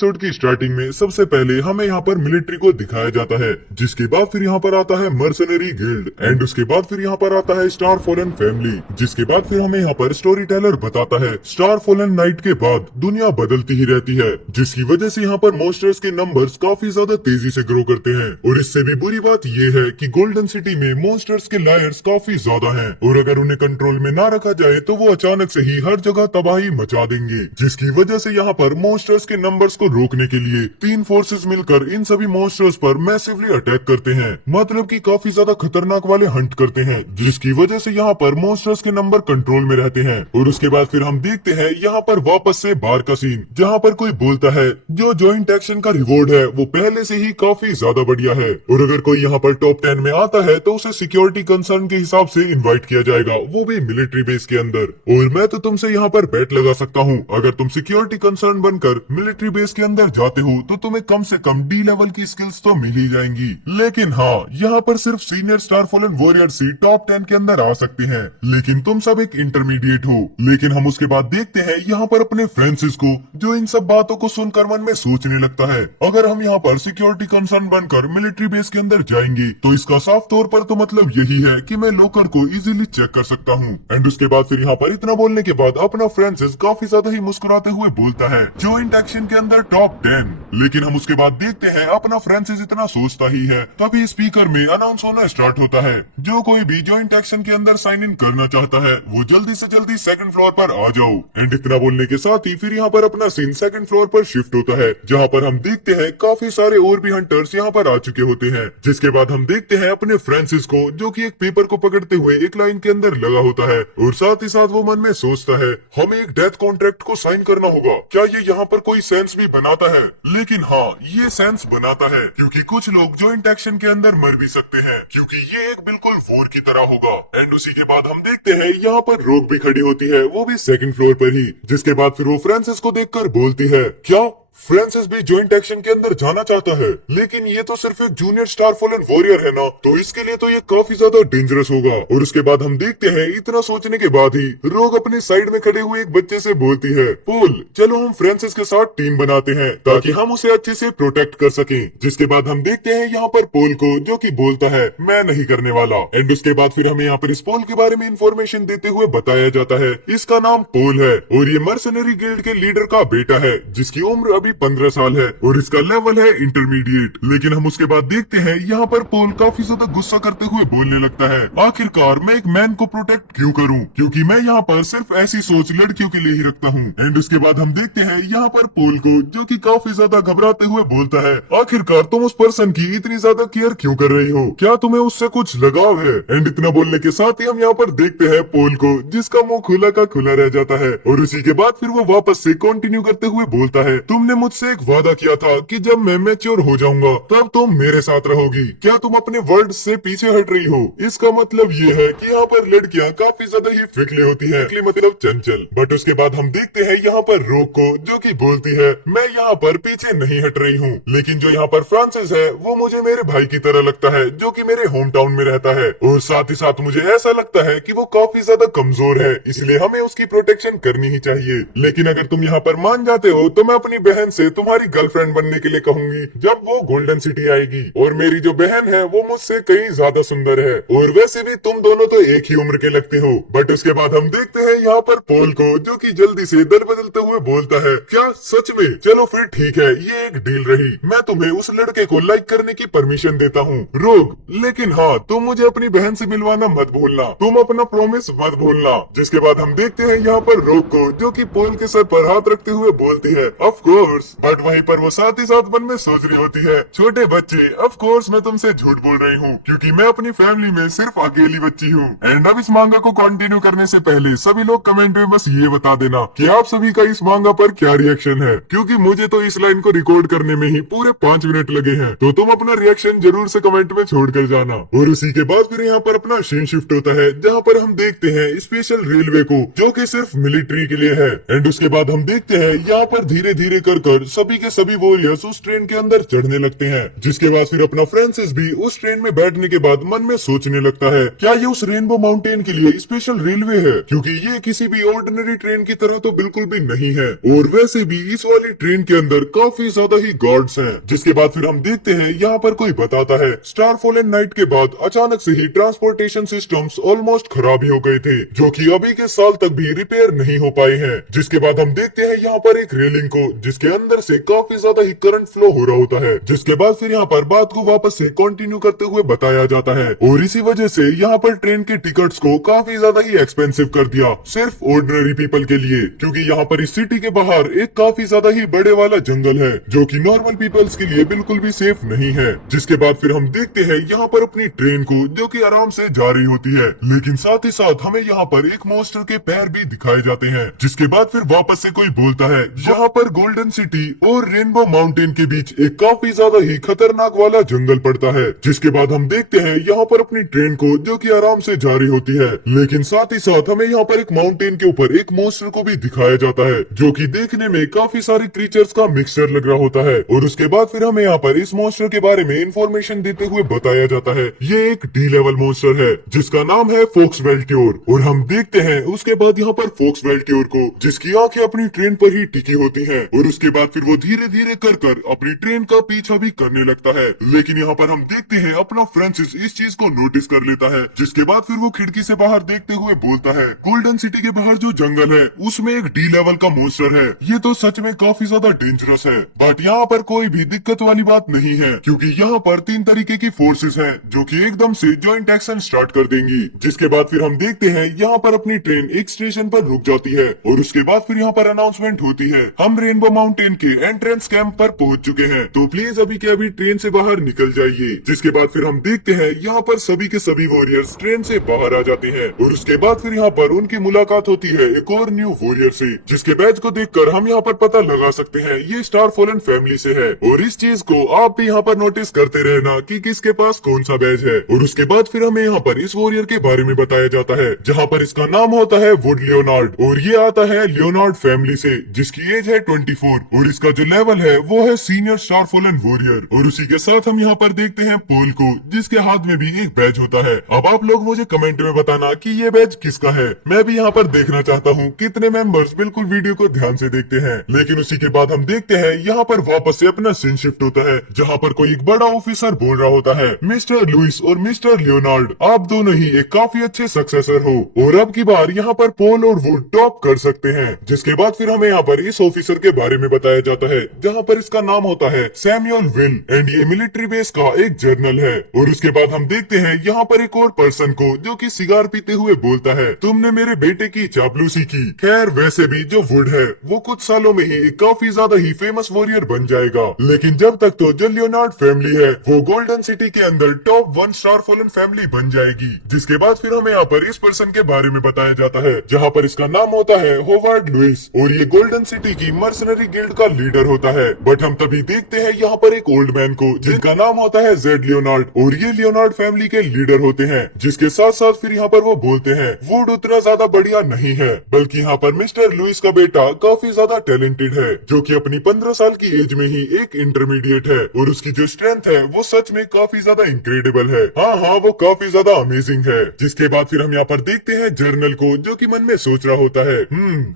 Episode की starting में सबसे पहले हमें यहाँ पर मिलिट्री को दिखाया जाता है, जिसके बाद फिर यहाँ पर आता है मर्सनरी गिल्ड एंड उसके बाद फिर यहाँ पर आता है स्टार फॉलन फैमिली, जिसके बाद फिर हमें यहाँ पर स्टोरी टेलर बताता है स्टार फॉलन नाइट के बाद दुनिया बदलती ही रहती है, जिसकी वजह से यहाँ पर मॉन्स्टर्स के नंबर्स काफी ज्यादा तेजी से ग्रो करते हैं। और इससे भी बुरी बात ये है कि गोल्डन सिटी में मॉन्स्टर्स के लायर्स काफी ज्यादा हैं और अगर उन्हें कंट्रोल में ना रखा जाए तो वो अचानक से ही हर जगह तबाही मचा देंगे, जिसकी वजह से यहाँ पर मॉन्स्टर्स के नंबर्स को रोकने के लिए 3 फोर्सेस मिलकर इन सभी मॉन्स्टर्स पर मैसिवली अटैक करते हैं, मतलब कि काफी ज्यादा खतरनाक वाले हंट करते हैं, जिसकी वजह से यहाँ पर मॉन्स्टर्स के नंबर कंट्रोल में रहते हैं। और उसके बाद फिर हम देखते हैं यहाँ पर वापस से बार का सीन, जहाँ पर कोई बोलता है जो ज्वाइंट एक्शन का रिवॉर्ड है वो पहले से ही काफी ज्यादा बढ़िया है और अगर कोई यहाँ पर टॉप 10 में आता है तो उसे सिक्योरिटी कंसर्न के हिसाब से इन्वाइट किया जाएगा, वो भी मिलिट्री बेस के अंदर। और मैं तो तुमसे यहाँ पर बेट लगा सकता हूँ, अगर तुम सिक्योरिटी कंसर्न बनकर मिलिट्री बेस के अंदर जाते हो तो तुम्हें कम से कम डी लेवल की स्किल्स तो मिल ही जाएंगी। लेकिन हाँ, यहाँ पर सिर्फ सीनियर स्टार फॉलन वॉरियर्स ही टॉप 10 के अंदर आ सकते हैं, लेकिन तुम सब एक इंटरमीडिएट हो। लेकिन हम उसके बाद देखते हैं यहाँ पर अपने फ्रांसिस को, जो इन सब बातों को सुनकर मन में सोचने लगता है, अगर हम यहाँ पर सिक्योरिटी कंसर्न बनकर मिलिट्री बेस के अंदर जाएंगे तो इसका साफ तौर पर तो मतलब यही है कि मैं लोकर को इजीली चेक कर सकता हूँ। एंड उसके बाद फिर यहाँ पर इतना बोलने के बाद अपना फ्रांसिस काफी ज्यादा ही मुस्कुराते हुए बोलता है ज्वाइंट एक्शन के अंदर टॉप 10। लेकिन हम उसके बाद देखते हैं अपना फ्रांसिस इतना सोचता ही है तभी स्पीकर में अनाउंस होना स्टार्ट होता है, जो कोई भी ज्वाइंट एक्शन के अंदर साइन इन करना चाहता है वो जल्दी से जल्दी सेकंड फ्लोर पर आ जाओ। एंड इतना बोलने के साथ ही फिर यहाँ पर अपना सीन सेकंड फ्लोर पर शिफ्ट होता है, जहाँ पर हम देखते हैं काफी सारे और भी हंटर्स यहाँ पर आ चुके होते हैं। जिसके बाद हम देखते हैं अपने फ्रांसिस को, जो कि एक पेपर को पकड़ते हुए एक लाइन के अंदर लगा होता है और साथ ही साथ वो मन में सोचता है हमें एक डेथ कॉन्ट्रैक्ट को साइन करना होगा, क्या ये यहाँ पर कोई सेंस भी बनाता है? लेकिन हाँ, ये सेंस बनाता है क्योंकि कुछ लोग ज्वाइंट एक्शन के अंदर मर भी सकते हैं, क्योंकि ये एक बिल्कुल वॉर की तरह होगा। एंड उसी के बाद हम देखते हैं यहाँ पर रोग भी खड़ी होती है, वो भी सेकंड फ्लोर पर ही। जिसके बाद फिर वो फ्रांसिस को देखकर बोलती है क्या फ्रांसिस भी ज्वाइंट एक्शन के अंदर जाना चाहता है? लेकिन ये तो सिर्फ एक जूनियर स्टार फॉलन वॉरियर है ना, तो इसके लिए तो ये काफी ज्यादा डेंजरस होगा। और उसके बाद हम देखते हैं इतना सोचने के बाद ही रोग अपने साइड में खड़े हुए एक बच्चे से बोलती है पोल, चलो हम फ्रांसिस के साथ टीम बनाते हैं ताकि हम उसे अच्छे से प्रोटेक्ट कर सकें। जिसके बाद हम देखते हैं यहाँ पर पोल को, जो कि बोलता है मैं नहीं करने वाला। एंड उसके बाद फिर हमें यहाँ पर इस पोल के बारे में इंफॉर्मेशन देते हुए बताया जाता है इसका नाम पोल है और ये मर्सनरी गिल्ड के लीडर का बेटा है, जिसकी उम्र अभी 15 साल है और इसका लेवल है इंटरमीडिएट। लेकिन हम उसके बाद देखते हैं यहाँ पर पोल काफी ज्यादा गुस्सा करते हुए बोलने लगता है आखिरकार मैं एक मैन को प्रोटेक्ट क्यों करूं, क्योंकि मैं यहाँ पर सिर्फ ऐसी सोच लड़कियों के लिए ही रखता हूँ। एंड उसके बाद हम देखते हैं यहाँ पर पोल को, जो कि काफी ज्यादा घबराते हुए बोलता है आखिरकार तुम उस पर्सन की इतनी ज्यादा केयर क्यों कर रही हो, क्या तुम्हें उससे कुछ लगाव है? एंड इतना बोलने के साथ ही हम यहाँ पर देखते हैं पोल को, जिसका मुंह खुला का खुला रह जाता है। और उसी के बाद फिर वो वापस से कंटिन्यू करते हुए बोलता है तुमने मुझसे एक वादा किया था कि जब मैं मैच्योर हो जाऊंगा तब तुम मेरे साथ रहोगी, क्या तुम अपने वर्ड से पीछे हट रही हो? इसका मतलब ये है कि यहाँ पर लड़कियाँ काफी ज्यादा ही फिकली होती हैं, फिकली मतलब चंचल। बट उसके बाद हम देखते हैं यहाँ पर रोक को, जो कि बोलती है मैं यहाँ पर पीछे नहीं हट रही हूँ, लेकिन जो यहाँ पर फ्रांसिस है वो मुझे मेरे भाई की तरह लगता है, जो कि मेरे होम टाउन में रहता है और साथ ही साथ मुझे ऐसा लगता है कि वो काफी ज्यादा कमजोर है, इसलिए हमें उसकी प्रोटेक्शन करनी ही चाहिए। लेकिन अगर तुम यहाँ पर मान जाते हो तो मैं अपनी बहन से तुम्हारी गर्लफ्रेंड बनने के लिए कहूंगी जब वो गोल्डन सिटी आएगी, और मेरी जो बहन है वो मुझसे कहीं ज्यादा सुंदर है और वैसे भी तुम दोनों तो एक ही उम्र के लगते हो। बट उसके बाद हम देखते हैं यहाँ पर पोल को, जो कि जल्दी से दर बदलते हुए बोलता है क्या सच में? चलो फिर ठीक है, ये एक डील रही, मैं तुम्हें उस लड़के को लाइक करने की परमिशन देता हूँ रोग, लेकिन हाँ तुम मुझे अपनी बहन से मिलवाना मत भूलना, तुम अपना प्रॉमिस मत भूलना। जिसके बाद हम देखते हैं यहाँ पर रोग को, जो कि पोल के सर पर हाथ रखते हुए बोलती है ऑफ कोर्स। बट वहीं पर वो साथ ही साथ मन में सोच रही होती है छोटे बच्चे ऑफ कोर्स मैं तुमसे झूठ बोल रही हूँ, क्योंकि मैं अपनी फैमिली में सिर्फ अकेली बच्ची हूँ। एंड अब इस मांगा को कंटिन्यू करने से पहले सभी लोग कमेंट में बस ये बता देना कि आप सभी का इस मांगा पर क्या रिएक्शन है, क्योंकि मुझे तो इस लाइन को रिकॉर्ड करने में ही पूरे 5 मिनट लगे हैं, तो तुम अपना रिएक्शन जरूर से कमेंट में छोड़ कर जाना। और उसी के बाद फिर यहाँ पर अपना सीन शिफ्ट होता है, जहाँ पर हम देखते हैं स्पेशल रेलवे को, जो कि सिर्फ मिलिट्री के लिए है। एंड उसके बाद हम देखते हैं यहाँ पर धीरे धीरे कर कर सभी के सभी वॉरियर्स उस ट्रेन के अंदर चढ़ने लगते हैं। जिसके बाद फिर अपना फ्रांसिस भी उस ट्रेन में बैठने के बाद मन में सोचने लगता है, क्या ये उस रेनबो माउंटेन के लिए स्पेशल रेलवे है, क्योंकि ये किसी भी ऑर्डिनरी ट्रेन की तरह तो बिल्कुल भी नहीं है। और वैसे भी इस वाली ट्रेन के अंदर काफी ज्यादा ही गार्ड्स हैं। जिसके बाद फिर हम देखते हैं यहाँ पर कोई बताता है स्टारफॉल एंड नाइट के बाद अचानक से ही ट्रांसपोर्टेशन सिस्टम्स ऑलमोस्ट खराब ही हो गए थे, जो कि अभी के साल तक भी रिपेयर नहीं हो पाए हैं। जिसके बाद हम देखते हैं यहाँ पर एक रेलिंग को, जिसके अंदर से काफी ज्यादा ही करंट फ्लो हो रहा होता है। जिसके बाद फिर यहाँ पर बात को वापस से कंटिन्यू करते हुए बताया जाता है, और इसी वजह से यहाँ पर ट्रेन के टिकट्स को काफी ज्यादा ही एक्सपेंसिव कर दिया सिर्फ ऑर्डिनरी पीपल के लिए, क्योंकि यहाँ पर इस सिटी के बाहर एक काफी ज्यादा ही बड़े वाला जंगल है, जो कि नॉर्मल पीपल्स के लिए बिल्कुल भी सेफ नहीं है। जिसके बाद फिर हम देखते हैं यहाँ पर अपनी ट्रेन को, जो कि आराम से जा रही होती है, लेकिन साथ ही साथ हमें यहाँ पर एक मॉन्स्टर के पैर भी दिखाए जाते हैं। जिसके बाद फिर वापस से कोई बोलता है, यहाँ पर गोल्डन सिटी और रेनबो माउंटेन के बीच एक काफी ज्यादा ही खतरनाक वाला जंगल पड़ता है। जिसके बाद हम देखते हैं यहाँ पर अपनी ट्रेन को, जो कि आराम से जा रही होती है, लेकिन साथ ही साथ हमें यहाँ पर एक माउंटेन के ऊपर एक मॉन्स्टर को भी दिखाया जाता है, जो कि देखने में काफी सारे क्रीचर्स का मिक्सचर लग रहा होता है। और उसके बाद फिर हमें यहाँ पर इस मॉन्स्टर के बारे में इंफॉर्मेशन देते हुए बताया जाता है, ये एक डी लेवल मॉन्स्टर है, जिसका नाम है फॉक्स वेल्ट्योर। और हम देखते हैं उसके बाद यहाँ पर फॉक्स वेल्ट्योर को, जिसकी आंखें अपनी ट्रेन पर ही टिकी होती हैं, और उसके बाद फिर वो धीरे धीरे कर अपनी ट्रेन का पीछा भी करने लगता है। लेकिन यहाँ पर हम देखते हैं अपना फ्रांसिस इस चीज को नोटिस कर लेता है। जिसके बाद फिर वो खिड़की से बाहर देखते हुए बोलता है, गोल्डन सिटी के बाहर जो जंगल है उसमें एक डी लेवल का मॉन्स्टर है, ये तो सच में काफी ज्यादा डेंजरस है, बट यहाँ पर कोई भी दिक्कत वाली बात नहीं है, क्योंकि यहाँ पर 3 तरीके की फोर्सेस हैं, जो कि एकदम से ज्वाइंट एक्शन स्टार्ट कर देंगी। जिसके बाद फिर हम देखते हैं यहाँ पर अपनी ट्रेन एक स्टेशन पर रुक जाती है, और उसके बाद फिर यहाँ पर अनाउंसमेंट होती है, हम रेनबो माउंटेन के एंट्रेंस कैंप पर पहुंच चुके हैं, तो प्लीज अभी के अभी ट्रेन से बाहर निकल जाइए। जिसके बाद फिर हम देखते हैं यहाँ पर सभी के सभी वॉरियर्स ट्रेन से बाहर आ जाते हैं, और उसके बाद फिर यहाँ पर उनकी मुलाकात होती है एक और न्यू वॉरियर से, जिसके बैज को देखकर हम यहाँ पर पता लगा सकते हैं ये स्टारफॉलन फैमिली से है। और इस चीज को आप भी यहाँ पर नोटिस करते रहना कि किसके पास कौन सा बैज है। और उसके बाद फिर हमें यहाँ पर इस वॉरियर के बारे में बताया जाता है, जहाँ पर इसका नाम होता है वुड लियोनार्ड, और ये आता है लियोनार्ड फैमिली से, जिसकी एज है 24, और इसका जो लेवल है वो है सीनियर स्टारफॉलन वॉरियर। और उसी के साथ हम यहाँ पर देखते हैं पोल को, जिसके हाथ में भी एक बैज होता है। अब आप लोग मुझे कमेंट में बताना कि ये बैज किसका है, मैं भी यहाँ पर देखना चाहता हूँ कितने मेंबर्स बिल्कुल वीडियो को ध्यान से देखते हैं। लेकिन उसी के बाद हम देखते हैं यहाँ पर वापस से अपना सीन शिफ्ट होता है, जहाँ पर कोई एक बड़ा ऑफिसर बोल रहा होता है, मिस्टर लुइस और मिस्टर लियोनार्ड, आप दोनों ही एक काफी अच्छे सक्सेसर हो, और अब की बार यहाँ पर पोल और वुड टॉप कर सकते हैं। जिसके बाद फिर हमें यहाँ पर इस ऑफिसर के बारे में बताया जाता है, जहाँ पर इसका नाम होता है सैमुअल विल, एंड ये मिलिट्री बेस का एक जर्नल है। और उसके बाद हम देखते हैं यहाँ पर एक और पर्सन को, जो कि सिगार पीते हुए बोलता है, तुमने मेरे बेटे की चापलूसी की। खैर वैसे भी जो वुड है वो कुछ सालों में ही एक काफी ज्यादा ही फेमस वॉरियर बन जाएगा, लेकिन जब तक तो जो लियोनार्ड फैमिली है वो गोल्डन सिटी के अंदर टॉप 1 स्टारफॉलन फैमिली बन जाएगी। जिसके बाद फिर हमें यहाँ पर इस पर्सन के बारे में बताया जाता है, जहाँ पर इसका नाम होता है होवार्ड लुइस, और ये गोल्डन सिटी की मर्सनरी गिल्ड का लीडर होता है। बट हम तभी देखते हैं यहाँ पर एक ओल्ड मैन को, जिनका नाम होता है जेड लियोनार्ड, और ये लियोनार्ड फैमिली के लीडर होते हैं। जिसके साथ साथ फिर यहाँ पर वो बोलते हैं, वुड उतना ज्यादा बढ़िया नहीं है, बल्कि यहाँ पर मिस्टर लुइस का बेटा काफी ज्यादा टैलेंटेड है, जो कि अपनी 15 साल की एज में ही एक इंटरमीडिएट है, और उसकी जो स्ट्रेंथ है वो सच में काफी ज्यादा इनक्रेडिबल है। हाँ, वो काफी ज्यादा अमेजिंग है। जिसके बाद फिर हम यहाँ पर देखते हैं जर्नल को, जो कि मन में सोच रहा होता है,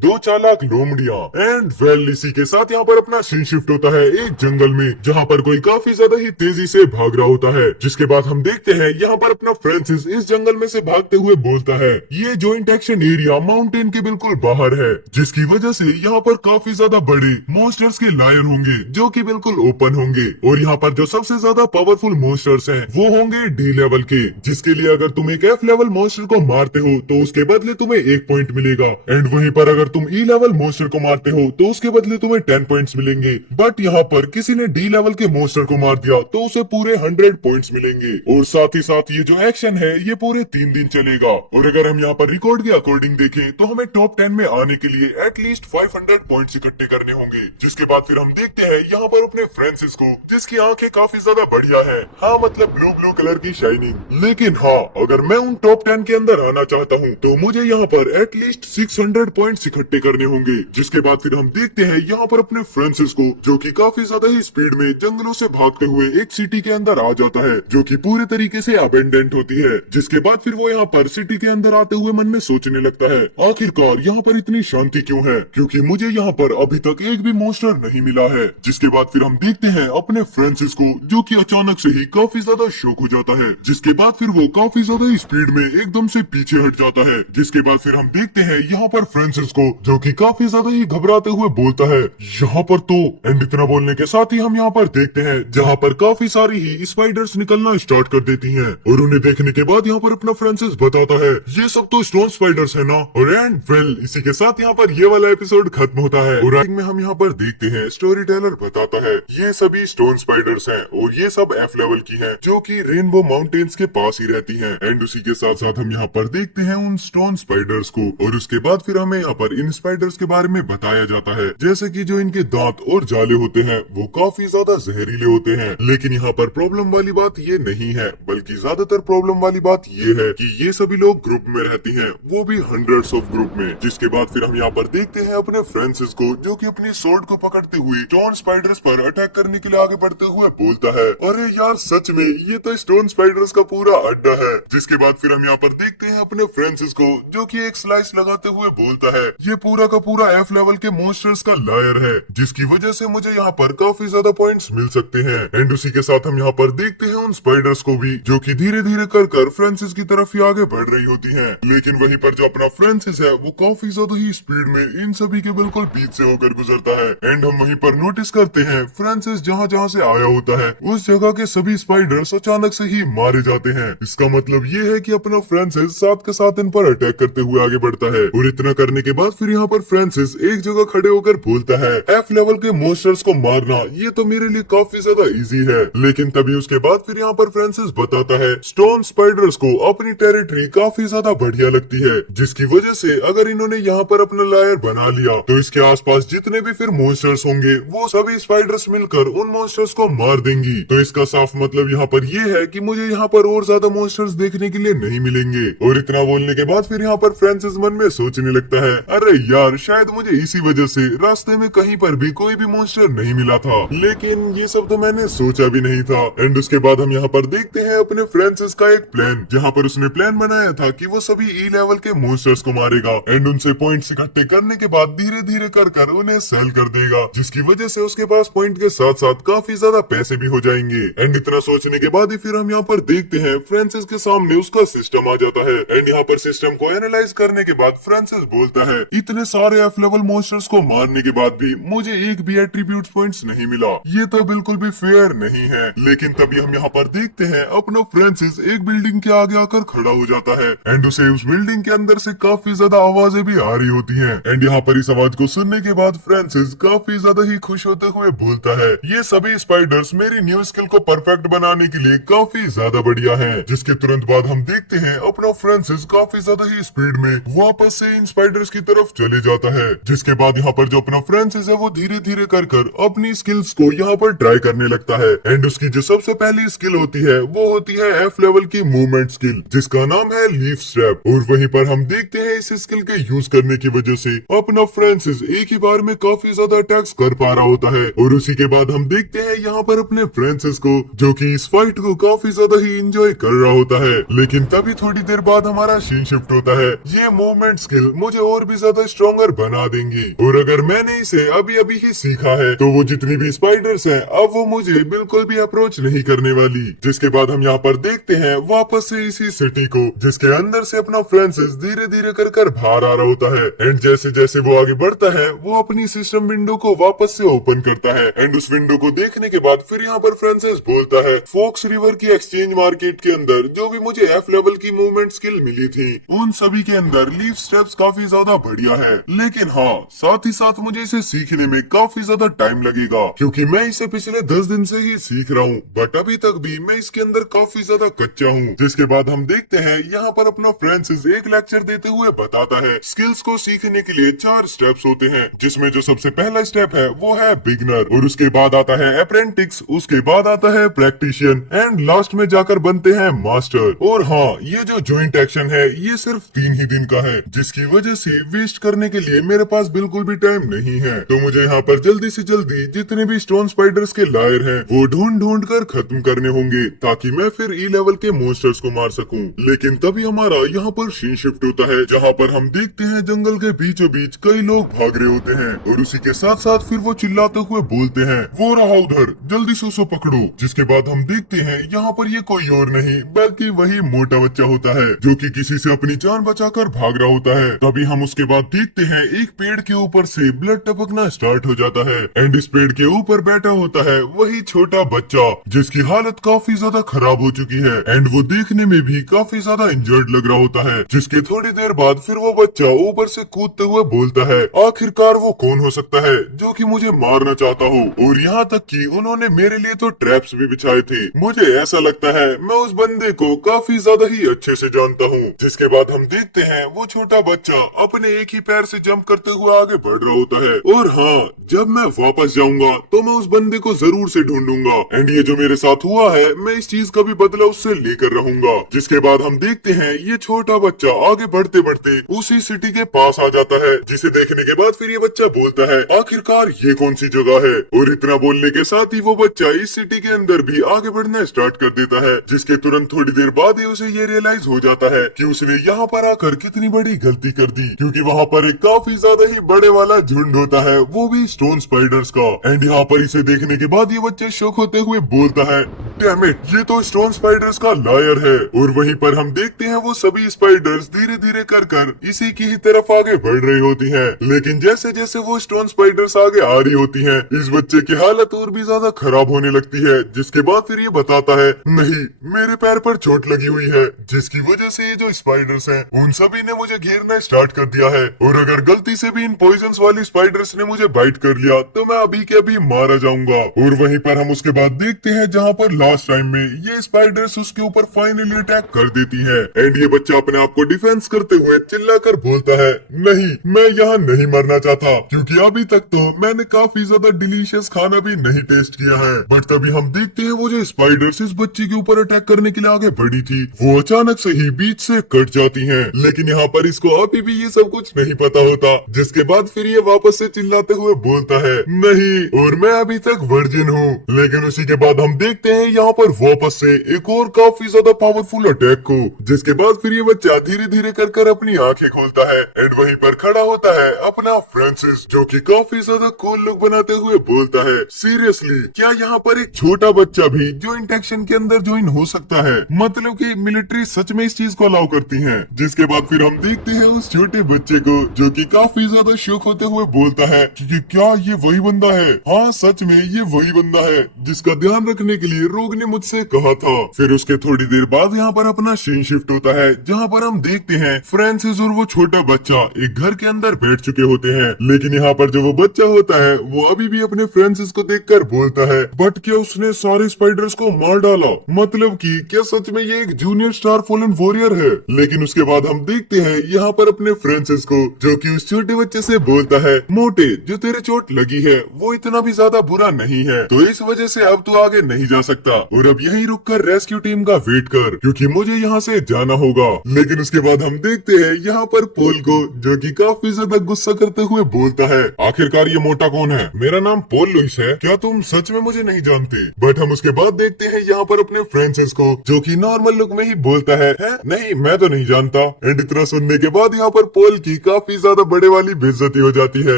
2 चालाक लोमड़ियां। एंड वेल इसी के साथ यहाँ पर अपना सीन शिफ्ट होता है एक जंगल में, जहाँ पर कोई काफी ज्यादा ही तेजी से भाग रहा होता है। जिसके बाद हम देखते हैं यहाँ पर अपना फ्रांसिस इस जंगल में से भागते हुए बोलता है, ये जॉइंट एक्शन एरिया माउंटेन के बिल्कुल बाहर है, जिसकी वजह से यहाँ पर काफी ज्यादा बड़े मॉन्स्टर्स के लायर होंगे, जो कि बिल्कुल ओपन होंगे, और यहाँ पर जो सबसे ज्यादा पावरफुल मॉन्स्टर्स हैं वो होंगे डी लेवल के, जिसके लिए अगर तुम एक एफ लेवल मॉन्स्टर को मारते हो तो उसके बदले तुम्हें 1 पॉइंट मिलेगा, एंड वहीं पर अगर तुम ई लेवल मॉन्स्टर को मारते हो तो उसके बदले तुम्हें 10 पॉइंट्स मिलेंगे। बट यहाँ पर किसी ने डी लेवल के मॉन्स्टर को मार दिया तो उसे पूरे 100 पॉइंट्स मिलेंगे, और साथ ही साथ ये जो एक्शन है ये पूरे 3 दिन चलेगा। और अगर हम यहाँ पर रिकॉर्ड के अकॉर्डिंग देखें तो हमें टॉप 10 में आने के लिए एटलीस्ट 500 पॉइंट्स इकट्ठे करने होंगे। जिसके बाद फिर हम देखते हैं यहाँ पर अपने फ्रांसिस को, जिसकी आंखें काफी ज्यादा बढ़िया है, हाँ मतलब ब्लू कलर की शाइनिंग। लेकिन हाँ, अगर मैं उन टॉप 10 के अंदर आना चाहता हूँ तो मुझे यहाँ पर एटलीस्ट 600 पॉइंट्स इकट्ठे करने होंगे। जिसके बाद फिर हम देखते हैं यहाँ पर अपने फ्रांसिस को, जो कि काफी ज्यादा ही स्पीड में जंगलों से भागते हुए एक सिटी के अंदर आ जाता है, जो कि पूरे तरीके से अबेंडेंट होती है। जिसके बाद फिर वो यहाँ पर सिटी के अंदर आते हुए मन में सोचने लगता है, आखिरकार यहाँ पर इतनी शांति क्यों है, क्योंकि मुझे यहाँ पर अभी तक एक भी मॉन्स्टर नहीं मिला है। जिसके बाद फिर हम देखते हैं अपने फ्रांसिस को, जो कि अचानक से ही काफी ज्यादा शॉक हो जाता है। जिसके बाद फिर वो काफी ज्यादा स्पीड में एकदम से पीछे हट जाता है। जिसके बाद फिर हम देखते हैं यहाँ पर फ्रांसिस को, जो कि काफी ज्यादा ही घबराते हुए बोलता है, यहाँ पर तो, एंड इतना बोलने के साथ ही हम यहाँ पर देखते हैं जहाँ पर काफी सारी ही स्पाइडर्स निकलना स्टार्ट कर देती हैं। और उन्हें देखने के बाद यहाँ पर अपना फ्रांसिस बताता है, ये सब तो स्टोन स्पाइडर्स है ना। और एंड वेल, इसी के साथ यहाँ पर ये वाला एपिसोड खत्म होता है। और में हम यहाँ पर देखते हैं स्टोरी टेलर बताता है, ये सभी स्टोन स्पाइडर्स हैं और ये सब एफ लेवल की हैं, जो कि रेनबो माउंटेन्स के पास ही रहती हैं। एंड उसी के साथ साथ हम यहाँ पर देखते हैं उन स्टोन स्पाइडर्स को। और उसके बाद फिर हमें यहाँ पर इन स्पाइडर्स के बारे में बताया जाता है, जैसे कि जो इनके दांत और जाले होते हैं वो काफी ज्यादा जहरीले होते हैं। लेकिन यहाँ पर प्रॉब्लम वाली बात ये नहीं है, बल्कि ज्यादातर प्रॉब्लम वाली बात ये है कि ये सभी लोग ग्रुप में रहती हैं, वो भी हंड्रेड्स ऑफ ग्रुप में। जिसके बाद फिर हम यहाँ पर देखते हैं अपने फ्रांसिस को, जो कि अपनी सोर्ड को पकड़ते हुए स्टोन स्पाइडर्स पर अटैक करने के लिए आगे बढ़ते हुए बोलता है, अरे यार सच में ये तो स्टोन स्पाइडर्स का पूरा अड्डा है। जिसके बाद फिर हम यहाँ पर देखते हैं अपने फ्रांसिस को, जो कि एक स्लाइस लगाते हुए बोलता है, ये पूरा का पूरा एफ लेवल के मॉन्स्टर्स का लायर है, जिसकी वजह से मुझे यहाँ पर काफी ज्यादा पॉइंट्स मिल सकते हैं। एंड उसी के साथ हम यहाँ पर देखते हैं उन स्पाइडर्स को भी, जो कि धीरे धीरे कर फ्रांसिस की तरफ ही आगे बढ़ रही होती हैं। लेकिन वहीं पर जो अपना फ्रांसिस है वो काफी ज्यादा ही स्पीड में इन सभी के बिल्कुल बीच से होकर गुजरता है। एंड हम वहीं पर नोटिस करते हैं फ्रांसिस जहाँ जहाँ से आया होता है उस जगह के सभी स्पाइडर्स अचानक से ही मारे जाते हैं। इसका मतलब ये है कि अपना फ्रांसिस साथ के साथ इन पर अटैक करते हुए आगे बढ़ता है। और इतना करने के बाद फिर यहाँ पर फ्रांसिस एक जगह खड़े होकर बोलता है, एफ लेवल के मॉन्स्टर्स को मारना ये तो मेरे लिए काफी ज्यादा इजी है। लेकिन तभी उसके बाद फिर यहाँ पर फ्रांसिस बताता है, स्टोन स्पाइडर्स को अपनी टेरिटरी काफी ज्यादा बढ़िया लगती है, जिसकी वजह से अगर इन्होंने यहाँ पर अपना लायर बना लिया तो इसके आसपास जितने भी फिर मॉन्स्टर्स होंगे वो सभी स्पाइडर्स मिलकर उन मॉन्स्टर्स को मार देंगी। तो इसका साफ मतलब यहाँ पर ये है कि मुझे यहाँ पर और ज्यादा मॉन्स्टर्स देखने के लिए नहीं मिलेंगे। और इतना बोलने के बाद फिर यहाँ पर फ्रांसिस मन में सोचने लगता है, अरे यार शायद मुझे इसी वजह से रास्ते में कहीं पर भी कोई भी मॉन्स्टर नहीं मिला था, लेकिन ये सब तो मैंने सोचा भी नहीं था। एंड उसके बाद हम यहाँ पर देखते हैं अपने फ्रांसिस का एक प्लान, जहाँ पर उसने प्लान बनाया था कि वो सभी ई लेवल के मॉन्स्टर्स को मारेगा एंड उनसे पॉइंट्स इकट्ठे करने के बाद धीरे धीरे कर उन्हें सेल कर देगा, जिसकी वजह से उसके पास पॉइंट के साथ साथ काफी ज्यादा पैसे भी हो जाएंगे। एंड इतना सोचने के बाद ही फिर हम यहाँ पर देखते हैं फ्रांसिस के सामने उसका सिस्टम आ जाता है। एंड यहाँ पर सिस्टम को एनालाइज करने के बाद फ्रांसिस बोलता है, इतने सारे एफ लेवल मॉन्स्टर्स को मारने के बाद भी मुझे एक भी एट्रीब्यूट पॉइंट्स नहीं मिला, ये तो बिल्कुल भी फेयर नहीं है। लेकिन तभी हम यहाँ पर देखते हैं अपना फ्रांसिस एक बिल्डिंग के आगे आकर खड़ा हो जाता है एंड उसे उस बिल्डिंग के अंदर से काफी ज्यादा आवाजें भी आ रही होती हैं। एंड यहाँ पर इस आवाज को सुनने के बाद फ्रांसिस काफी ज्यादा ही खुश होते हुए बोलता है, ये सभी स्पाइडर्स मेरी न्यू स्किल को परफेक्ट बनाने के लिए काफी ज्यादा बढ़िया हैं। जिसके तुरंत बाद हम देखते हैं अपना फ्रांसिस काफी ज्यादा ही स्पीड में वापस से इन स्पाइडर्स की तरफ चले जाता है। जिसके बाद यहाँ पर जो अपना फ्रांसिस है वो धीरे धीरे कर अपनी स्किल्स को यहाँ पर ट्राई करने लगता है। एंड उसकी जो सबसे पहली स्किल होती है वो होती है एफ लेवल की मूवमेंट स्किल, जिसका नाम है लीफ स्ट्रैप। और वहीं पर हम देखते हैं इस स्किल के यूज करने की वजह से अपना फ्रांसिस एक ही बार में काफी ज्यादा अटैक्स कर पा रहा होता है। और उसी के बाद हम देखते हैं यहाँ पर अपने फ्रांसिस को, जो कि इस फाइट को काफी ज्यादा ही एंजॉय कर रहा होता है। लेकिन तभी थोड़ी देर बाद हमारा सीन शिफ्ट होता है, ये मूवमेंट स्किल मुझे और भी ज्यादा स्ट्रॉन्गर बना देंगी और अगर मैंने इसे अभी अभी ही सीखा है तो वो जितनी भी स्पाइडर्स हैं अब वो मुझे बिल्कुल भी अप्रोच नहीं करने वाली। जिसके बाद हम यहाँ पर देखते हैं वापस से इसी सिटी को, जिसके अंदर से अपना फ्रांसिस धीरे धीरे कर बाहर आ रहा होता है। एंड जैसे जैसे वो आगे बढ़ता है वो अपनी सिस्टम विंडो को वापस से ओपन करता है। एंड उस विंडो को देखने के बाद फिर यहाँ पर फ्रांसिस बोलता है, फोक्स रिवर की एक्सचेंज मार्केट के अंदर जो भी मुझे एफ लेवल की मूवमेंट स्किल मिली थी उन सभी के अंदर लीफ स्टेप्स काफी ज्यादा बढ़िया है, लेकिन हाँ साथ ही साथ मुझे इसे सीखने में काफी ज्यादा टाइम लगेगा, क्योंकि मैं इसे पिछले 10 दिन से ही सीख रहा हूँ, बट अभी तक भी मैं इसके अंदर काफी ज्यादा कच्चा हूँ। जिसके बाद हम देखते हैं यहाँ पर अपना फ्रांसिस एक लेक्चर देते हुए बताता है, स्किल्स को सीखने के लिए 4 स्टेप्स होते हैं, जिसमें जो सबसे पहला स्टेप है वो है बिगनर, और उसके बाद आता है अप्रेंटिस, उसके बाद आता है प्रैक्टिशियन एंड लास्ट में जाकर बनते हैं मास्टर। और हाँ, ये जो ज्वाइंट एक्शन है ये सिर्फ 3 ही दिन का है, जिसकी वजह से वेस्ट करने के लिए मेरे पास बिल्कुल भी टाइम नहीं है। तो मुझे यहाँ पर जल्दी से जल्दी जितने भी स्टोन स्पाइडर्स के लायर हैं वो ढूंढ ढूंढ कर खत्म करने होंगे, ताकि मैं फिर ई लेवल के मॉन्स्टर्स को मार सकूं। लेकिन तभी हमारा यहाँ पर सीन शिफ्ट होता है, जहाँ पर हम देखते हैं जंगल के बीचों बीच कई लोग भाग रहे होते हैं और उसी के साथ साथ फिर वो चिल्लाते हुए बोलते हैं, वो रहा उधर, जल्दी से उसको पकड़ो। जिसके बाद हम देखते हैं यहाँ पर ये कोई और नहीं बल्कि वही मोटा बच्चा होता है जो कि किसी से अपनी जान बचाकर भाग रहा होता है। तभी हम उसके बाद देखते हैं एक पेड़ के ऊपर से ब्लड टपकना स्टार्ट हो जाता है एंड इस पेड़ के ऊपर बैठा होता है वही छोटा बच्चा जिसकी हालत काफी ज्यादा खराब हो चुकी है एंड वो देखने में भी काफी ज्यादा इंजर्ड लग रहा होता है। जिसके थोड़ी देर बाद फिर वो बच्चा ऊपर से कूदते हुए बोलता है, आखिरकार वो कौन हो सकता है जो कि मुझे मारना चाहता हो, और यहाँ तक कि उन्होंने मेरे लिए तो ट्रैप्स भी बिछाए थे। मुझे ऐसा लगता है मैं उस बंदे को काफी ज्यादा ही अच्छे से जानता हूँ। जिसके बाद हम देखते हैं वो छोटा बच्चा अपने एक ही पैर से जंप करते हुए आगे बढ़ रहा होता है, और हाँ, जब मैं वापस जाऊंगा तो मैं उस बंदे को जरूर से ढूंढूंगा एंड ये जो मेरे साथ हुआ है मैं इस चीज का भी बदला उससे लेकर रहूंगा। जिसके बाद हम देखते हैं ये छोटा बच्चा आगे बढ़ते बढ़ते उसी सिटी के पास आ जाता है, जिसे देखने के बाद फिर ये बच्चा बोलता है, आखिरकार ये कौन सी जगह है, और इतना बोलने के साथ ही वो बच्चा इस सिटी के अंदर भी आगे बढ़ना स्टार्ट कर देता है। जिसके तुरंत थोड़ी देर बाद ही उसे ये रियलाइज हो जाता है कि उसने यहाँ पर आकर कितनी बड़ी गलती कर दी, क्योंकि वहाँ पर एक काफी ज्यादा ही बड़े वाला झुंड होता है, वो भी स्टोन स्पाइडर्स का। एंड यहाँ पर इसे देखने के बाद ये बच्चे शौक होते हुए बोलता है, डैम इट, ये तो स्टोन स्पाइडर्स का लायर है। और वहीं पर हम देखते हैं वो सभी स्पाइडर्स धीरे धीरे कर इसी की ही तरफ आगे बढ़ रही होती हैं। लेकिन जैसे जैसे वो स्टोन स्पाइडर्स आगे आ रही होती हैं, इस बच्चे की हालत और भी ज्यादा खराब होने लगती है। जिसके बाद फिर ये बताता है, नहीं, मेरे पैर पर चोट लगी हुई है, जिसकी वजह से ये जो स्पाइडर्स हैं उन सभी ने मुझे घेरना स्टार्ट कर दिया है, और अगर गलती से भी इन पॉइजन्स वाली स्पाइडर्स ने मुझे बाइट कर लिया तो मैं अभी के अभी मारा जाऊंगा। और वहीं पर हम उसके बाद देखते हैं जहाँ पर लास्ट टाइम में ये स्पाइडर्स उसके ऊपर फाइनली अटैक कर देती है एंड ये बच्चा अपने आप को डिफेंस करते हुए चिल्लाकर बोलता है, नहीं, मैं यहाँ नहीं मरना चाहता, क्योंकि अभी तक तो मैंने काफी ज्यादा डिलीशियस खाना भी नहीं टेस्ट किया है। बट तभी हम देखते हैं वो जो स्पाइडर्स इस बच्चे के ऊपर अटैक करने के लिए आगे बढ़ी थी वो अचानक से ही बीच से कट जाती हैं। लेकिन यहाँ पर इसको अभी भी ये सब कुछ नहीं पता होता। जिसके बाद फिर ये वापस से चिल्लाते हुए बोलता है, नहीं, और मैं अभी तक वर्जिन हूँ। लेकिन उसी के बाद हम देखते हैं यहाँ पर वापस से एक और काफी ज्यादा पावरफुल अटैक को। जिसके बाद फिर ये बच्चा धीरे धीरे कर अपनी आंखें खोलता है एंड वहीं पर खड़ा होता है अपना फ्रांसिस, जो कि काफी ज्यादा कूल लुक बनाते हुए बोलता है, सीरियसली, क्या यहाँ पर एक छोटा बच्चा भी जॉइंट एक्शन के अंदर ज्वाइन हो सकता है? मतलब कि मिलिट्री सच में इस चीज को अलाउ करती है। जिसके बाद फिर हम देखते हैं उस छोटे बच्चे को जो कि काफी ज्यादा शौक होते हुए बोलता है कि क्या ये वही बंदा है? हाँ, सच में ये वही बंदा है जिसका ध्यान रखने के लिए रोग ने मुझसे कहा था। फिर उसके थोड़ी देर बाद यहाँ पर अपना सीन शिफ्ट होता है, जहाँ पर हम देखते हैं फ्रांसिस और वो छोटा बच्चा एक घर के अंदर बैठ चुके होते हैं। लेकिन यहाँ पर जो वो बच्चा होता है वो अभी भी अपने फ्रांसिस को देखकर बोलता है, बट क्या उसने सारे स्पाइडर्स को मार डाला? मतलब कि क्या सच में ये एक जूनियर स्टार फॉलन वॉरियर है? लेकिन उसके बाद हम देखते हैं यहाँ पर अपने फ्रांसिस को, जो कि उस छोटे बच्चे से बोलता है, मोटे, जो तेरे चोट लगी है वो इतना भी ज्यादा बुरा नहीं है, तो इस वजह से अब तू आगे नहीं जा सकता और अब यहीं रुककर रेस्क्यू टीम का वेट कर, क्योंकि मुझे यहाँ से जाना होगा। लेकिन उसके बाद हम देखते हैं यहाँ पर पोल को, जो कि काफी ज्यादा गुस्सा करते हुए बोलता है, आखिरकार ये मोटा कौन है? मेरा नाम पॉल लुइस है, क्या तुम सच में मुझे नहीं जानते? बट हम उसके बाद देखते हैं यहाँ पर अपने फ्रांसिस को, जो कि नॉर्मल लुक में ही बोलता है, नहीं, मैं तो नहीं जानता। एंड इतना सुनने के बाद यहाँ पर पोल की काफी ज्यादा बड़े वाली बेइज्जती हो जाती है।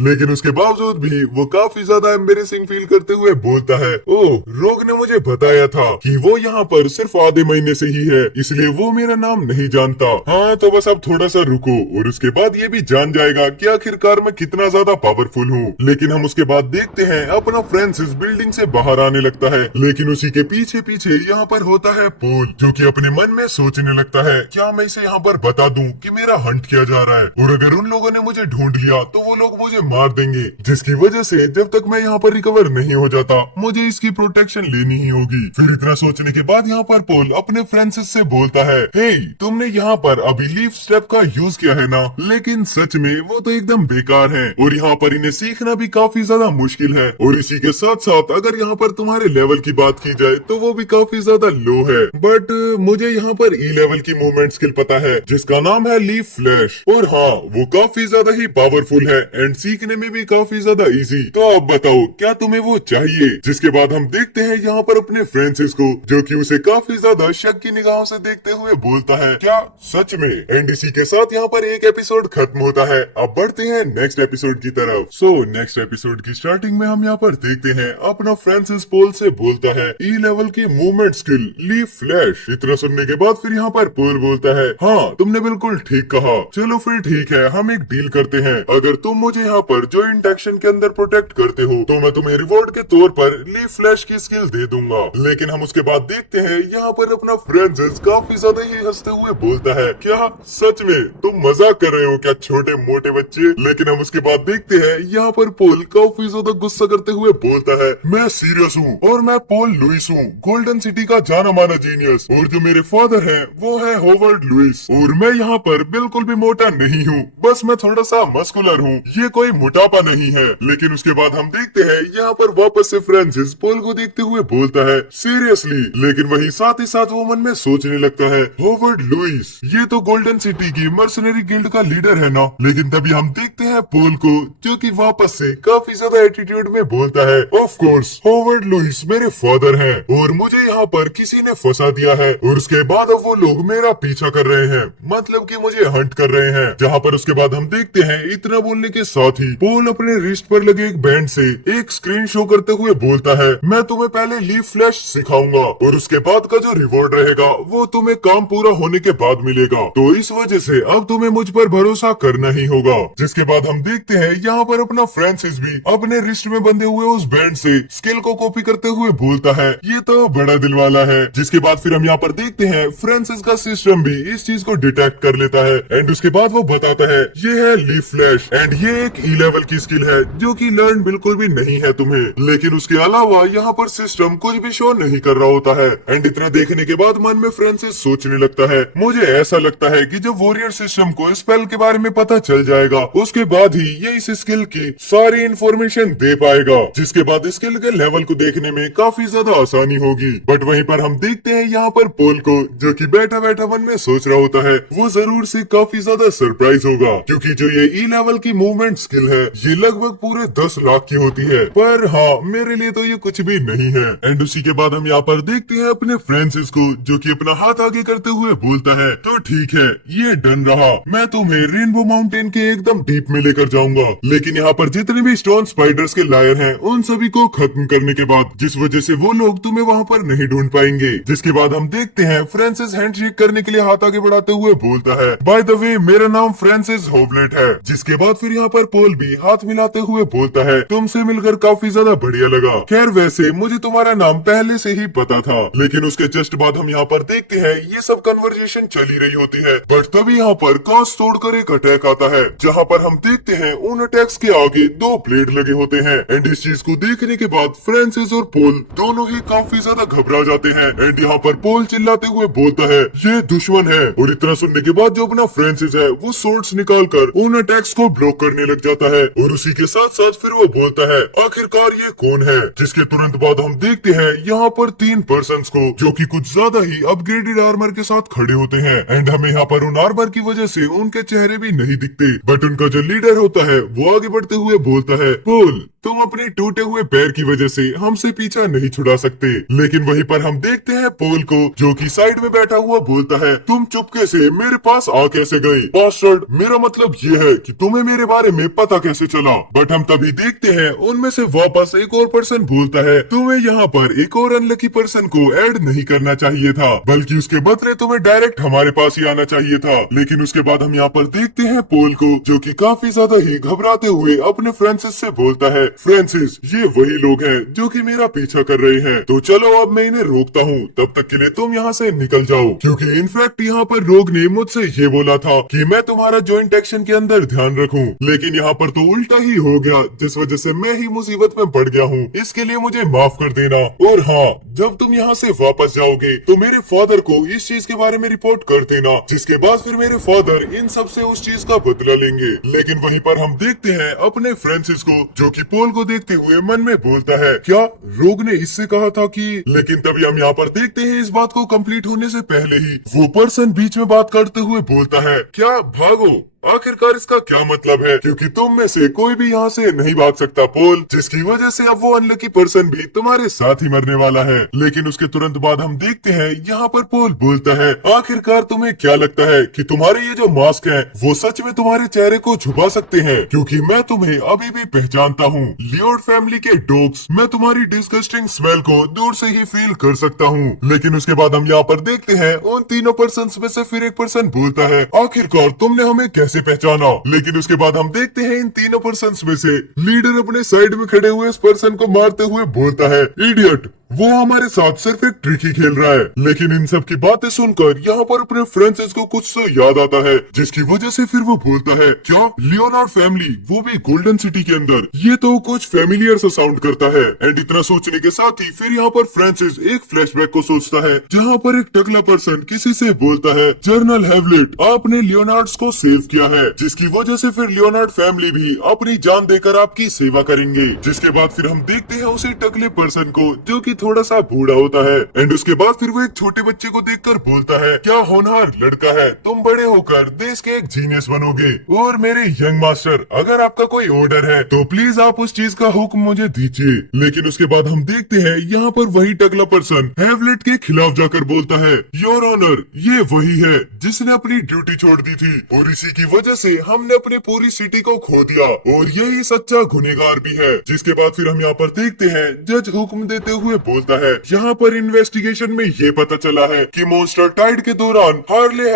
लेकिन उसके बावजूद भी वो काफी ज्यादा एम्बेरेसिंग फील करते हुए बोलता है, ओह, रोग ने मुझे बताया था कि वो यहाँ पर सिर्फ आधे महीने से ही है, इसलिए वो मेरा नाम नहीं जानता। हाँ, तो बस अब थोड़ा सा रुको और उसके बाद ये भी जान जाएगा कि आखिरकार मैं कितना ज्यादा पावरफुल हूँ। लेकिन हम उसके बाद देखते हैं अपना फ्रांसिस बिल्डिंग से बाहर आने लगता है, लेकिन उसी के पीछे पीछे यहाँ पर होता है पोल, जो कि अपने मन में सोचने लगता है, क्या मैं इसे यहाँ पर बता दूं कि मेरा हंट किया जा रहा है, और अगर उन लोगों ने मुझे ढूंढ लिया तो वो लोग मुझे मार देंगे, जिसकी वजह से जब तक मैं यहाँ पर रिकवर नहीं हो जाता मुझे इसकी प्रोटेक्शन लेनी ही होगी। होगी। फिर इतना सोचने के बाद यहाँ पर पोल अपने फ्रांसिस से बोलता है, हे तुमने यहाँ पर अभी लीफ स्टेप का यूज किया है ना, लेकिन सच में वो तो एकदम बेकार है और यहाँ पर इन्हें सीखना भी काफी ज्यादा मुश्किल है। और इसी के साथ साथ अगर यहाँ पर तुम्हारे लेवल की बात की जाए तो वो भी काफी ज्यादा लो है। बट मुझे यहाँ पर ई लेवल की मूवमेंट स्किल पता है जिसका नाम है लीफ फ्लैश, और हाँ वो काफी ज्यादा ही पावरफुल है एंड सीखने में भी काफी ज्यादा इजी। तो आप बताओ क्या तुम्हें वो चाहिए? जिसके बाद हम देखते हैं यहाँ पर अपने फ्रांसिस को, जो कि उसे काफी ज्यादा शक की निगाहों से देखते हुए बोलता है, क्या सच में? एंड इसी के साथ यहाँ पर एक एपिसोड खत्म होता है। अब बढ़ते हैं नेक्स्ट एपिसोड की तरफ। सो नेक्स्ट एपिसोड की स्टार्टिंग में हम यहाँ पर देखते हैं अपना फ्रांसिस पोल से बोलता है ई लेवल की मूवमेंट स्किल लीफ फ्लैश। इतना सुनने के बाद फिर यहाँ पर पोल बोलता है, हाँ तुमने बिल्कुल ठीक कहा, चलो फिर ठीक है हम एक डील करते हैं। अगर तुम मुझे यहाँ पर जॉइंट एक्शन के अंदर प्रोटेक्ट करते हो तो मैं तुम्हें रिवॉर्ड के तौर पर लीफ फ्लैश की स्किल दे दूंगा। लेकिन हम उसके बाद देखते हैं यहाँ पर अपना फ्रांसिस काफी ज्यादा ही हंसते हुए बोलता है, क्या सच में तुम मजाक कर रहे हो क्या छोटे मोटे बच्चे? लेकिन हम उसके बाद देखते हैं यहाँ पर पोल काफी ज्यादा गुस्सा करते हुए बोलता है, मैं सीरियस हूँ और मैं पोल लुइस हूँ, गोल्डन सिटी का जाना माना जीनियस, और जो मेरे फादर है वो है होवर्ड लुइस, और मैं यहाँ पर बिल्कुल भी मोटा नहीं हूँ, बस मैं थोड़ा सा मस्कुलर हूँ, ये कोई मोटापा नहीं है। लेकिन उसके बाद हम देखते हैं यहाँ पर वापस से फ्रांसिस पोल को देखते हुए बोलता है, सीरियसली? लेकिन वही साथ ही साथ वो मन में सोचने लगता है, होवर्ड लुइस ये तो गोल्डन सिटी की मर्सनरी गिल्ड का लीडर है ना। लेकिन तभी हम देखते हैं पोल को जो कि वापस से काफी ज्यादा एटीट्यूड में बोलता है, ऑफ कोर्स होवर्ड लुइस मेरे फादर हैं और मुझे यहाँ पर किसी ने फंसा दिया है और उसके बाद अब वो लोग मेरा पीछा कर रहे हैं, मतलब कि मुझे हंट कर रहे हैं। जहाँ पर उसके बाद हम देखते हैं इतना बोलने के साथ ही पोल अपने रिस्ट पर लगे एक बैंड से एक स्क्रीन शो करते हुए बोलता है, मैं तुम्हें पहले लीफ फ्लैश सिखाऊंगा और उसके बाद का जो रिवॉर्ड रहेगा वो तुम्हें काम पूरा होने के बाद मिलेगा, तो इस वजह से अब तुम्हें मुझ पर भरोसा करना ही होगा। जिसके बाद हम देखते हैं यहाँ पर अपना फ्रांसिस भी अपने रिस्ट में बंधे हुए उस बैंड से स्किल को कॉपी करते हुए बोलता है, ये तो बड़ा दिल वाला है। जिसके बाद फिर हम यहाँ पर देखते हैं फ्रांसिस का सिस्टम भी इस चीज को डिटेक्ट कर लेता है एंड उसके बाद वो बताता है, ये है लीफ फ्लैश एंड ये एक ई लेवल की स्किल है जो कि लर्न बिल्कुल भी नहीं है तुम्हें। लेकिन उसके अलावा यहाँ पर सिस्टम कुछ भी शो नहीं कर रहा होता है। एंड इतना देखने के बाद मन में फ्रांसिस सोचने लगता है, मुझे ऐसा लगता है कि जब वॉरियर सिस्टम को स्पेल के बारे में पता चल जाएगा उसके बाद ही ये इस स्किल की सारी इंफॉर्मेशन दे पाएगा, जिसके बाद स्किल के लेवल को देखने में काफी ज्यादा आसानी होगी। बट वहीं पर हम देखते हैं यहाँ पर पोल को जो कि बैठा बैठा मन में सोच रहा होता है, वो जरूर से काफी ज्यादा सरप्राइज होगा क्योंकि जो ये ई लेवल की मूवमेंट स्किल है ये लगभग पूरे 10 लाख की होती है। पर हाँ मेरे लिए तो ये कुछ भी नहीं है। एंड उसी के बाद हम यहाँ पर देखते हैं अपने फ्रांसिस को जो कि अपना हाथ आगे करते हुए बोलता है, तो ठीक है ये डन रहा, मैं तुम्हें रेनबो माउंटेन के एकदम डीप में लेकर जाऊंगा। लेकिन यहाँ पर जितने भी स्टोन स्पाइडर्स के लायर हैं उन सभी को खत्म करने के बाद, जिस वजह से वो लोग तुम्हें वहाँ पर नहीं ढूंढ पाएंगे। जिसके बाद हम देखते हैं फ्रांसिस हैंडशेक करने के लिए हाथ आगे बढ़ाते हुए बोलता है, बाय द वे मेरा नाम फ्रांसिस होवलेट है। जिसके बाद फिर यहाँ पर पोल भी हाथ मिलाते हुए बोलता है, तुमसे मिलकर काफी ज्यादा बढ़िया लगा, खैर वैसे मुझे तुम्हारा नाम पहले से ही पता था। लेकिन उसके जस्ट बाद हम यहाँ पर देखते हैं ये सब कन्वर्सेशन चली रही होती है, बट तभी यहाँ पर कांच तोड़कर एक अटैक आता है जहाँ पर हम देखते हैं उन अटैक्स के आगे 2 ब्लेड लगे होते हैं। एंड इस चीज को देखने के बाद फ्रांसिस और पोल दोनों ही काफी ज्यादा घबरा जाते हैं। एंड यहाँ पर पोल चिल्लाते हुए बोलता है, ये दुश्मन है। और इतना सुनने के बाद जो अपना फ्रांसिस है वो सोर्ड्स निकाल कर उन अटैक्स को ब्लॉक करने लग जाता है और उसी के साथ साथ फिर वो बोलता है, आखिरकार ये कौन है? जिसके तुरंत बाद हम देखते हैं यहाँ पर 3 पर्सन्स को जो कि कुछ ज्यादा ही अपग्रेडेड आर्मर के साथ खड़े होते हैं। एंड हमें यहाँ पर उन आर्मर की वजह से उनके चेहरे भी नहीं दिखते, बट उनका जो लीडर होता है वो आगे बढ़ते हुए बोलता है, पोल तुम अपने टूटे हुए पैर की वजह से हमसे पीछा नहीं छुड़ा सकते। लेकिन वहीं पर हम देखते हैं पोल को जो कि साइड में बैठा हुआ बोलता है, तुम चुपके से मेरे पास आ कैसे गए? बास्टर्ड, मेरा मतलब ये है कि तुम्हें मेरे बारे में पता कैसे चला? बट हम तभी देखते हैं उनमें से वापस एक और पर्सन बोलता है, तुम्हें यहाँ पर एक और अनलकी पर्सन को ऐड नहीं करना चाहिए था, बल्कि उसके बदले तुम्हें डायरेक्ट हमारे पास ही आना चाहिए था। लेकिन उसके बाद हम यहाँ पर देखते हैं पोल को जो कि काफी ज्यादा ही घबराते हुए अपने फ्रांसिस से बोलता है, फ्रांसिस ये वही लोग हैं जो कि मेरा पीछा कर रहे हैं, तो चलो अब मैं इन्हें रोकता हूँ, तब तक के लिए तुम यहाँ से निकल जाओ। क्योंकि इनफैक्ट यहाँ पर रोग ने मुझसे ये बोला था कि मैं तुम्हारा जॉइंट एक्शन के अंदर ध्यान रखूं, लेकिन यहाँ पर तो उल्टा ही हो गया, जिस वजह से मैं ही मुसीबत में पड़ गया हूँ। इसके लिए मुझे माफ कर देना। और हाँ, जब तुम यहाँ से वापस जाओगे तो मेरे फादर को इस चीज के बारे में रिपोर्ट कर देना, जिसके बाद फिर मेरे फादर इन सब से उस चीज का बदला लेंगे। लेकिन वहीं पर हम देखते हैं अपने फ्रांसिस को, जो कि पोल को देखते हुए मन में बोलता है, क्या रोग ने इससे कहा था कि। लेकिन तभी हम यहाँ पर देखते हैं इस बात को कंप्लीट होने से पहले ही वो पर्सन बीच में बात करते हुए बोलता है, क्या भागो, आखिरकार इसका क्या मतलब है, क्योंकि तुम में से कोई भी यहाँ से नहीं भाग सकता पोल, जिसकी वजह से अब वो अनलकी पर्सन भी तुम्हारे साथ ही मरने वाला है। लेकिन उसके तुरंत बाद हम देखते हैं यहाँ पर पोल बोलता है, आखिरकार तुम्हें क्या लगता है कि तुम्हारे ये जो मास्क है वो सच में तुम्हारे चेहरे को छुपा सकते हैं, क्योंकि मैं तुम्हें अभी भी पहचानता हूँ, लियोड फैमिली के डॉग्स। मैं तुम्हारी डिस्गस्टिंग स्मेल को दूर से ही फील कर सकता हूँ। लेकिन उसके बाद हम यहाँ पर देखते हैं उन तीनों पर्सन में से फिर एक पर्सन बोलता है, आखिरकार तुमने हमें कैसे पहचाना। लेकिन उसके बाद हम देखते हैं इन तीनों पर्सन्स में से लीडर अपने साइड में खड़े हुए इस पर्सन को मारते हुए बोलता है, इडियट, वो हमारे साथ सिर्फ एक ट्रिक ही खेल रहा है। लेकिन इन सब की बातें सुनकर यहाँ पर अपने फ्रांसिस को कुछ तो याद आता है, जिसकी वजह से फिर वो बोलता है, क्या लियोनार्ड फैमिली, वो भी गोल्डन सिटी के अंदर, ये तो कुछ फेमिलियर सा साउंड करता है। एंड इतना सोचने के साथ ही फिर यहाँ पर फ्रांसिस एक फ्लैशबैक को सोचता है, जहाँ पर एक टकला पर्सन किसी से बोलता है, जनरल हैवलेट, आपने लियोनार्ड को सेव किया है, जिसकी वजह से फिर लियोनार्ड फैमिली भी अपनी जान देकर आपकी सेवा करेंगे। जिसके बाद फिर हम देखते हैं उसी टकले पर्सन को, जो कि थोड़ा सा बूढ़ा होता है। एंड उसके बाद फिर वो एक छोटे बच्चे को देखकर बोलता है, क्या होनहार लड़का है, तुम बड़े होकर देश के एक जीनियस बनोगे। और मेरे यंग मास्टर, अगर आपका कोई ऑर्डर है तो प्लीज आप उस चीज का हुक्म मुझे दीजिए। लेकिन उसके बाद हम देखते हैं यहाँ पर वही टकला पर्सन हैवलेट के खिलाफ जाकर बोलता है, योर ऑनर, ये वही है जिसने अपनी ड्यूटी छोड़ दी थी, और इसी की वजह से हमने अपनी पूरी सिटी को खो दिया, और यही सच्चा गुनहगार भी है। जिसके बाद फिर हम यहाँ पर देखते हैं जज हुक्म देते हुए बोलता है, यहाँ पर इन्वेस्टिगेशन में ये पता चला है कि मॉन्स्टर टाइड के दौरान हार्ले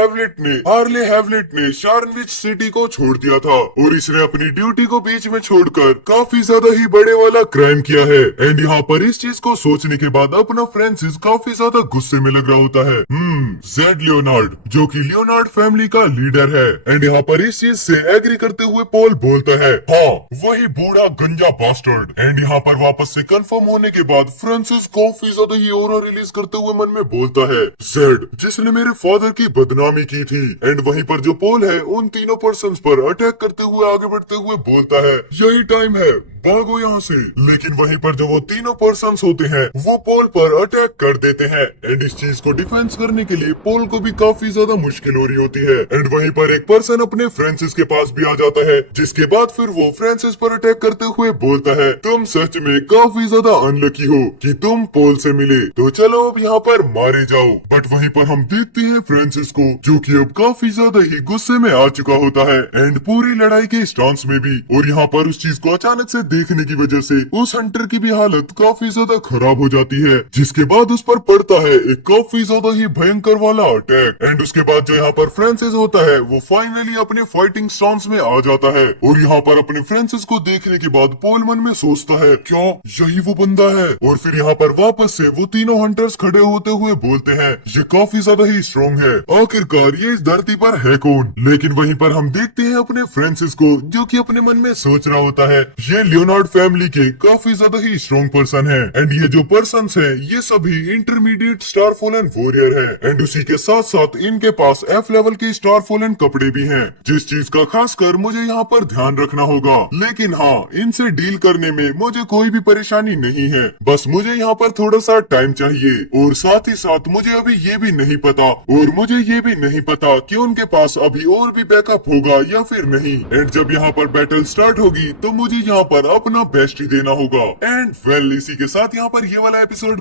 हैवलेट ने शार्नविच सिटी को छोड़ दिया था, और इसने अपनी ड्यूटी को बीच में छोड़कर काफी ज्यादा ही बड़े वाला क्राइम किया है। एंड यहाँ पर इस चीज को सोचने के बाद अपना फ्रांसिस काफी ज्यादा गुस्से में लग रहा होता है। जेड लियोनार्ड, जो कि लियोनार्ड फैमिली का लीडर है। एंड यहाँ पर इस चीज से एग्री करते हुए पॉल बोलता है, हाँ, वही बूढ़ा गंजा बास्टर्ड। एंड यहाँ पर वापस से कंफर्म होने के बाद फ्रांसिस काफी ज्यादा ही ऑरा रिलीज करते हुए मन में बोलता है, जेड, जिसने मेरे फादर की बदनामी की थी। एंड वहीं पर जो पॉल है उन तीनों पर्सन्स पर अटैक करते हुए आगे बढ़ते हुए बोलता है, यही टाइम है, भागो यहाँ से। लेकिन वहीं पर जो वो तीनों पर्सन्स होते हैं वो पॉल पर अटैक कर देते हैं। एंड इस चीज को डिफेंस करने के लिए पॉल को भी काफी ज्यादा मुश्किल हो रही होती है। एंड वहीं पर एक पर्सन अपने फ्रांसिस के पास भी आ जाता है, जिसके बाद फिर वो फ्रांसिस पर अटैक करते हुए बोलता है, तुम सच में काफी ज्यादा अनलकी हो कि तुम पॉल से मिले, तो चलो अब यहाँ पर मारे जाओ। बट वहीं पर हम देखते हैं फ्रांसिस को, जो कि अब काफी ज्यादा ही गुस्से में आ चुका होता है, एंड पूरी लड़ाई के स्टांस में भी। और यहाँ पर उस चीज को अचानक से देखने की वजह से उस हंटर की भी हालत काफी ज्यादा खराब हो जाती है, जिसके बाद उस पर पड़ता है एक काफी ज्यादा ही भयंकर वाला अटैक। एंड उसके बाद जो यहाँ पर फ्रांसिस होता है वो फाइनली अपने फाइटिंग स्टांस में आ जाता है। और यहाँ पर अपने फ्रांसिस को देखने के बाद पॉल मन में सोचता है, क्या यही वो बंदा है। और फिर यहाँ पर वापस से वो तीनों हंटर्स खड़े होते हुए बोलते हैं, ये काफी ज्यादा ही स्ट्रॉन्ग है, आखिरकार ये इस धरती पर है कौन। लेकिन वहीं पर हम देखते हैं अपने फ्रांसिस को, जो कि अपने मन में सोच रहा होता है, ये लियोनार्ड फैमिली के काफी ज्यादा ही स्ट्रॉन्ग पर्सन है। एंड ये जो पर्सन्स है ये सभी इंटरमीडिएट स्टार फॉलन वॉरियर है। एंड उसी के साथ साथ इनके पास F लेवल के स्टार फॉलन कपड़े भी हैं, जिस चीज का खासकर मुझे यहाँ पर ध्यान रखना होगा। लेकिन हाँ, इनसे डील करने में मुझे कोई भी परेशानी नहीं है, बस मुझे यहाँ पर थोड़ा सा टाइम चाहिए। और साथ ही साथ मुझे अभी ये भी नहीं पता, और मुझे ये भी नहीं पता कि उनके पास अभी और भी बैकअप होगा या फिर नहीं। एंड जब यहाँ पर बैटल स्टार्ट होगी तो मुझे यहाँ पर अपना बेस्ट ही देना होगा। एंड वेल, इसी के साथ यहाँ पर ये वाला एपिसोड